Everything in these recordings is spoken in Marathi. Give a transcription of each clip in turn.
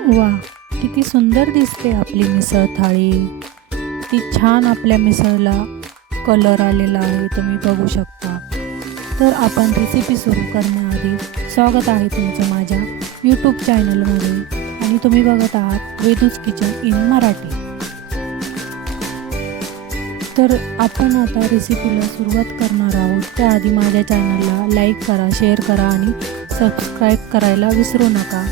वाह! किती सुंदर दिसते आपली मिसळ थाळी. किती छान आपल्या मिसळला कलर आलेला आहे, तुम्ही बघू शकता. तर आपण रेसिपी सुरू करण्याआधी स्वागत आहे तुमचं माझ्या यूट्यूब चॅनलमध्ये आणि तुम्ही बघत आहात वेदूज किचन इन मराठी. तर आपण आता रेसिपीला सुरुवात करणार आहोत. त्याआधी माझ्या चॅनलला लाईक करा, शेअर करा आणि सबस्क्राईब करायला विसरू नका.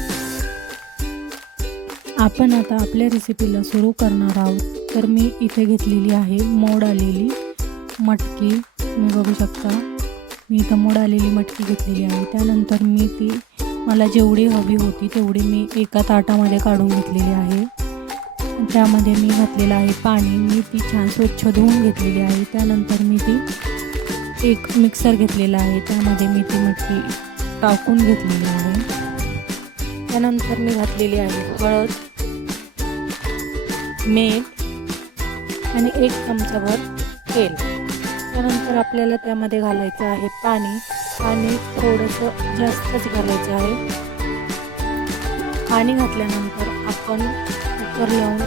आपण आता आपल्या रेसिपीला सुरू करणार आहोत. तर मी इथे घेतलेली आहे मोड आलेली मटकी. तुम्ही बघू शकता मी इथं मोड आलेली मटकी घेतलेली आहे. त्यानंतर मी ती मला जेवढी हवी होती तेवढी मी एका ताटामध्ये काढून घेतलेली आहे. त्यामध्ये मी घातलेलं आहे पाणी. मी ती छान स्वच्छ धुवून घेतलेली आहे. त्यानंतर मी ती एक मिक्सर घेतलेला आहे, त्यामध्ये मी ती मटकी टाकून घेतलेली आहे. त्यानंतर मी घातलेली आहे हळद, मीठ आणि 1 चमचाभर तेल. त्यानंतर आपल्याला त्यामध्ये घालायचं आहे पाणी. पाणी थोडंसं जास्तच घालायचं आहे. पाणी घातल्यानंतर आपण कुकर लावून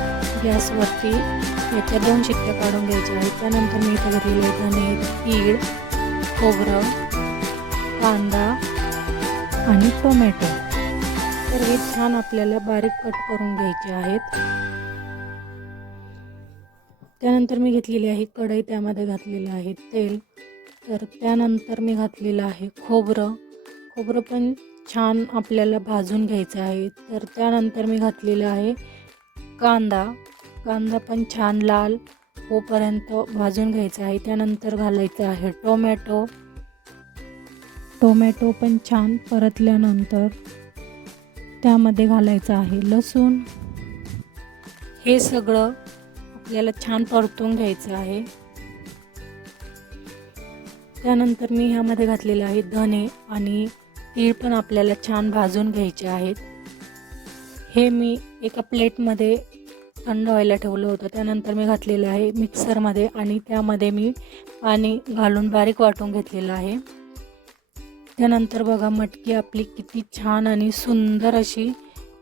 गॅसवरती याच्या 2 शिट्ट्या काढून घ्यायच्या आहेत. त्यानंतर मी इथे घेतलेले धने, तीळ, खोबरं, कांदा आणि टोमॅटो. तर हे छान आपल्याला बारीक कट करून घ्यायचे आहेत. त्यानंतर मी घेतलेली आहे कढई, त्यामध्ये घातलेलं आहे तेल. तर त्यानंतर मी घातलेलं आहे खोबरं. खोबरं पण छान आपल्याला भाजून घ्यायचं आहे. तर त्यानंतर मी घातलेलं आहे कांदा. कांदा पण छान लाल होईपर्यंत भाजून घ्यायचा आहे. त्यानंतर घालायचं आहे टोमॅटो. टोमॅटो पण छान परतल्यानंतर त्यामध्ये घालायचं आहे लसूण. हे सगळं आपल्याला छान परतून घ्यायचं आहे. त्यानंतर मी ह्यामध्ये घातलेले आहे धने आणि तीळ पण आपल्याला छान भाजून घ्यायचे आहेत. हे मी एका प्लेटमध्ये थंड व्हायला ठेवलं होतं. त्यानंतर मी घातलेलं आहे मिक्सरमध्ये आणि त्यामध्ये मी पाणी घालून बारीक वाटून घेतलेलं आहे. त्यानंतर बघा मटकी आपली किती छान आणि सुंदर अशी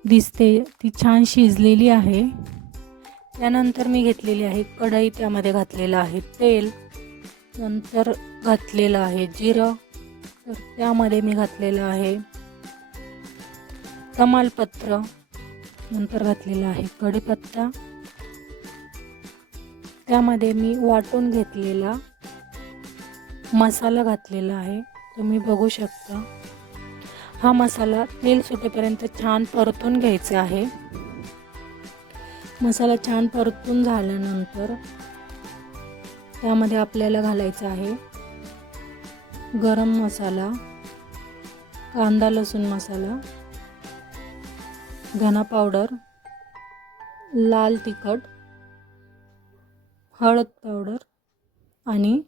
दिसते, ती छान शिजलेली आहे. त्यानंतर मी घेतलेली आहे कढई, त्यामध्ये घातलेलं आहे तेल. नंतर घातलेलं आहे जिरं. तर त्यामध्ये मी घातलेलं आहे तमालपत्र. नंतर घातलेला आहे कढीपत्ता. त्यामध्ये मी वाटून घेतलेला मसाला घातलेला आहे. तुम्ही बघू शकता हा मसाला तेल सुटेपर्यंत छान परतून घ्यायचा आहे. मसाला छान परतून झाल्यानंतर त्यामध्ये आपल्याला घालायचा आहे गरम मसाला, कांदा लसूण मसाला, धना पावडर, लाल तिखट, हळद पावडर आणि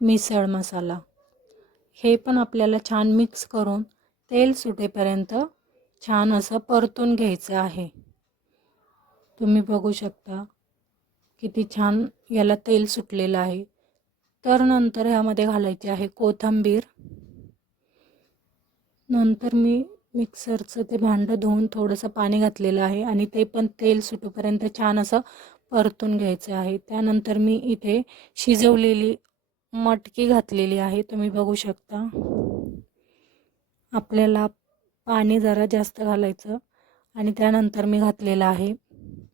मिसळ मसाला. हे पण आपल्याला छान मिक्स करून तेल सुटेपर्यंत छान असं परतून घ्यायचं आहे. तुम्ही बघू शकता किती छान याला तेल सुटलेलं आहे. तर नंतर ह्यामध्ये घालायचे आहे कोथिंबीर. नंतर मी मिक्सरचं ते भांडं धुवून थोडंसं पाणी घातलेलं आहे आणि ते पण तेल सुटेपर्यंत छान असं परतून घ्यायचं आहे. त्यानंतर मी इथे शिजवलेली मटकी घातलेली आहे. तुम्ही बघू शकता आपल्याला पाणी जरा जास्त घालायचं. आणि त्यानंतर मी घातलेलं आहे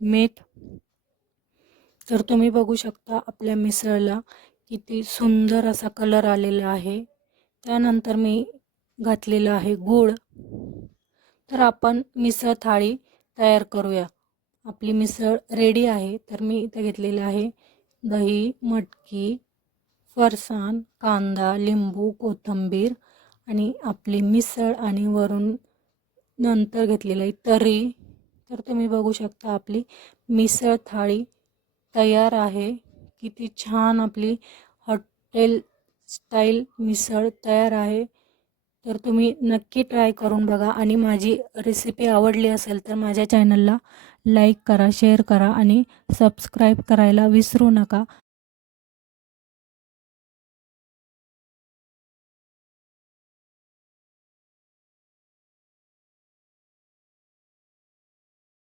मीठ. तर तुम्ही बघू शकता आपल्या मिसळला किती सुंदर असा कलर आलेला आहे. त्यानंतर मी घातलेलं आहे गूळ. तर आपण मिसळ थाळी तयार करूया. आपली मिसळ रेडी आहे. तर मी इथे घेतलेलं आहे दही, मटकी, फरसाण, कांदा, लिंबू, कोथिंबीर आणि आपली मिसळ आणि वरून नंतर घेतलेलं आहे तर्री. तर तुम्ही बघू शकता आपली मिसळ थाळी तयार आहे. किती छान आपली हॉटेल स्टाईल मिसळ तयार आहे. तर तुम्ही नक्की ट्राय करून बघा आणि माझी रेसिपी आवडली असेल तर माझ्या चॅनलला लाईक करा, शेअर करा आणि सबस्क्राईब करायला विसरू नका.